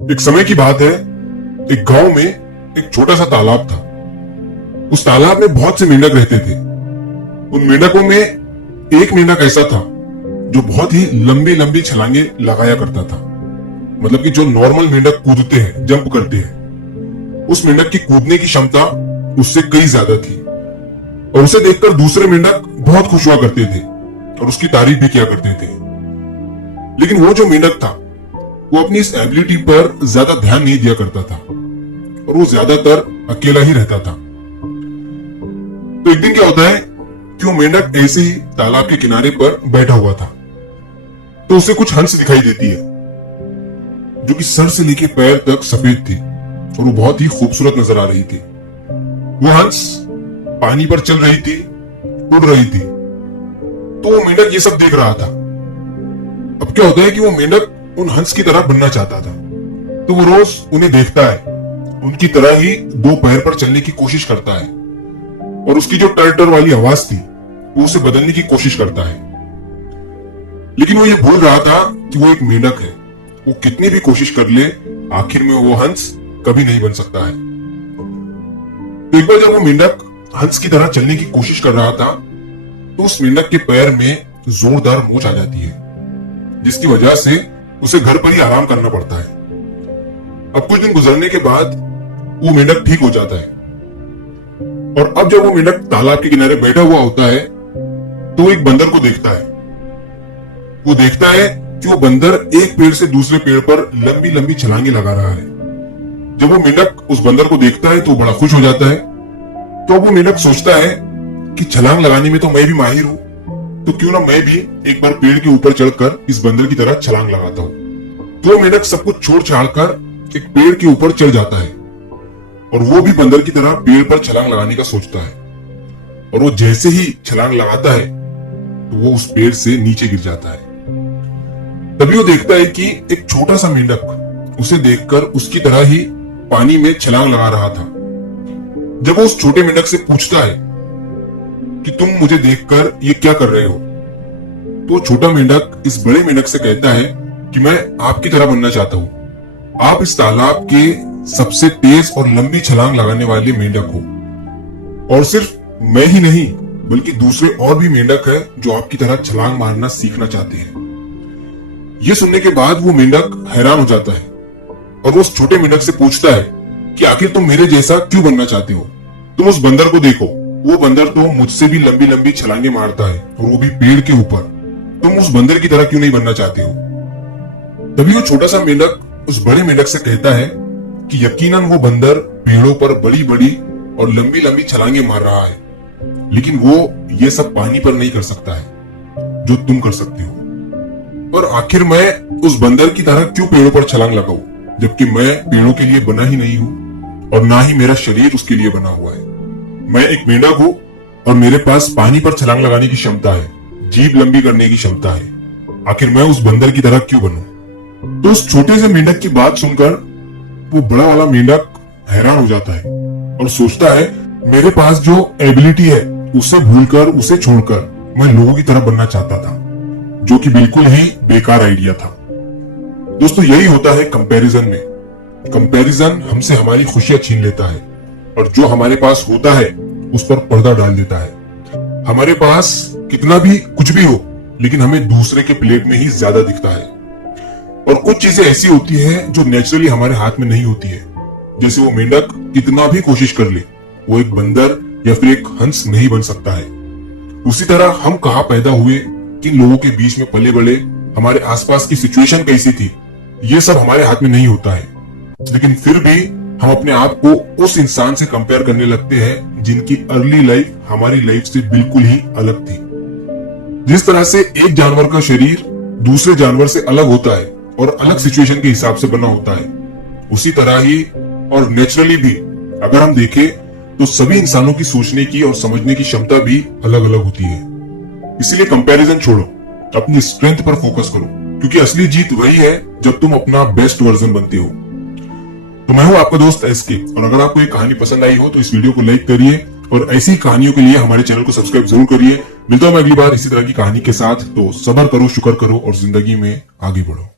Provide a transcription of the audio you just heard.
एक समय की बात है, एक गांव में एक छोटा सा तालाब था। उस तालाब में बहुत से मेंढक रहते थे। उन मेंढकों में एक मेंढक ऐसा था जो बहुत ही लंबी लंबी छलांगे लगाया करता था। मतलब कि जो नॉर्मल मेंढक कूदते हैं, जंप करते हैं, उस मेंढक की कूदने की क्षमता उससे कई ज्यादा थी। और उसे देखकर दूसरे मेंढक बहुत खुश हुआ करते थे और उसकी तारीफ भी किया करते थे। लेकिन वो जो मेंढक था, वो अपनी इस एबिलिटी पर ज्यादा ध्यान नहीं दिया करता था और वो ज्यादातर अकेला ही रहता था। तो एक दिन क्या होता है कि वो मेंढक ऐसे ही तालाब के किनारे पर बैठा हुआ था, तो उसे कुछ हंस दिखाई देती है जो कि सर से लेके पैर तक सफेद थी और वो बहुत ही खूबसूरत नजर आ रही थी। वो हंस पानी पर चल रही थी, उड़ रही थी। तो वो मेंढक ये सब देख रहा था। अब क्या होता है कि वो मेंढक उन हंस की तरह बनना चाहता था, तो वो रोज उन्हें देखता है, उनकी तरह ही दो पैर पर चलने की कोशिश करता है और उसकी जो टर टर वाली आवाज थी वो उसे बदलने की कोशिश करता है। लेकिन वो ये भूल रहा था कि वो एक मेंढक है। वो कितनी भी कोशिश कर ले, आखिर में वो हंस कभी नहीं बन सकता है। तो एक बार जब वो मेंढक हंस की तरह चलने की कोशिश कर रहा था, तो उस मेंढक के पैर में जोरदार मोच आ जाती है, जिसकी वजह से उसे घर पर ही आराम करना पड़ता है। अब कुछ दिन गुजरने के बाद वो मेंढक ठीक हो जाता है और अब जब वो मेंढक तालाब के किनारे बैठा हुआ होता है, तो वो एक बंदर को देखता है। वो देखता है कि वो बंदर एक पेड़ से दूसरे पेड़ पर लंबी लंबी छलांगे लगा रहा है। जब वो मेंढक उस बंदर को देखता है तो वो बड़ा खुश हो जाता है। तो वो मेंढक सोचता है कि छलांग लगाने में तो मैं भी माहिर हूं, तो क्यों ना मैं भी एक बार पेड़ के ऊपर चढ़कर इस बंदर की तरह छलांग लगाता हूँ। तो मेंढक सब कुछ छोड़ छाड़ कर एक पेड़ के ऊपर चढ़ जाता है और वो भी बंदर की तरह पेड़ पर छलांग लगाने का सोचता है। और वो जैसे ही छलांग लगाता है तो वो उस पेड़ से नीचे गिर जाता है। तभी वो देखता है कि एक छोटा सा मेंढक उसे देखकर उसकी तरह ही पानी में छलांग लगा रहा था। जब वो उस छोटे मेंढक से पूछता है कि तुम मुझे देखकर ये क्या कर रहे हो, तो छोटा मेंढक इस बड़े मेंढक से कहता है कि मैं आपकी तरह बनना चाहता हूं। आप इस तालाब के सबसे तेज और लंबी छलांग लगाने वाले मेंढक हो। और सिर्फ मैं ही नहीं, बल्कि दूसरे और भी मेंढक है जो आपकी तरह छलांग मारना सीखना चाहते हैं। ये सुनने के बाद वो मेंढक हैरान हो जाता है और वो उस छोटे मेंढक से पूछता है कि आखिर तुम मेरे जैसा क्यों बनना चाहते हो। तुम उस बंदर को देखो, वो बंदर तो मुझसे भी लंबी लंबी छलांगे मारता है और वो भी पेड़ के ऊपर। तुम उस बंदर की तरह क्यों नहीं बनना चाहते हो। तभी वो छोटा सा मेंढक उस बड़े मेंढक से कहता है कि यकीनन वो बंदर पेड़ों पर बड़ी बड़ी और लंबी लंबी छलांगे मार रहा है, लेकिन वो ये सब पानी पर नहीं कर सकता है जो तुम कर सकते हो। और आखिर मैं उस बंदर की तरह क्यों पेड़ों पर छलांग लगाऊं, जबकि मैं पेड़ों के लिए बना ही नहीं हूं और ना ही मेरा शरीर उसके लिए बना हुआ है। मैं एक मेंढक हूं और मेरे पास पानी पर छलांग लगाने की क्षमता है, जीभ लंबी करने की क्षमता है। आखिर मैं उस बंदर की तरह क्यों बनूं। तो उस छोटे से मेंढक की बात सुनकर वो बड़ा वाला मेंढक हैरान हो जाता है और सोचता है मेरे पास जो एबिलिटी है उसे भूलकर, उसे छोड़कर मैं लोगों की तरह बनना चाहता था, जो कि बिल्कुल ही बेकार आइडिया था। दोस्तों, यही होता है कंपैरिजन में। कंपैरिजन हमसे हमारी खुशियां छीन लेता है और जो हमारे पास होता है उस पर पर्दा डाल देता है। हमारे पास कितना भी कुछ भी हो, लेकिन हमें दूसरे के प्लेट में ही ज्यादा दिखता है। और कुछ चीजें ऐसी होती है जो नेचुरली हमारे हाथ में नहीं होती है। जैसे वो मेंढक कितना भी कोशिश कर ले, वो एक बंदर या फिर एक हंस नहीं बन सकता है। उसी तरह हम कहाँ पैदा हुए, किन लोगों के बीच में पले बड़े, हमारे आसपास की सिचुएशन कैसी थी, ये सब हमारे हाथ में नहीं होता है। लेकिन फिर भी हम अपने आप को उस इंसान से कंपेयर करने लगते हैं जिनकी अर्ली लाइफ हमारी लाइफ से बिल्कुल ही अलग थी। जिस तरह से एक जानवर का शरीर दूसरे जानवर से अलग होता है और अलग सिचुएशन के हिसाब से बना होता है, उसी तरह ही और नेचुरली भी अगर हम देखें तो सभी इंसानों की सोचने की और समझने की क्षमता भी अलग अलग होती है। इसीलिए कंपैरिजन छोड़ो, अपनी स्ट्रेंथ पर फोकस करो, क्योंकि असली जीत वही है जब तुम अपना बेस्ट वर्जन बनते हो। तो मैं हूं आपका दोस्त एसके, और अगर आपको ये कहानी पसंद आई हो तो इस वीडियो को लाइक करिए और ऐसी कहानियों के लिए हमारे चैनल को सब्सक्राइब जरूर करिए। मिलता हूं मैं अगली बार इसी तरह की कहानी के साथ। तो सब्र करो, शुक्र करो और जिंदगी में आगे बढ़ो।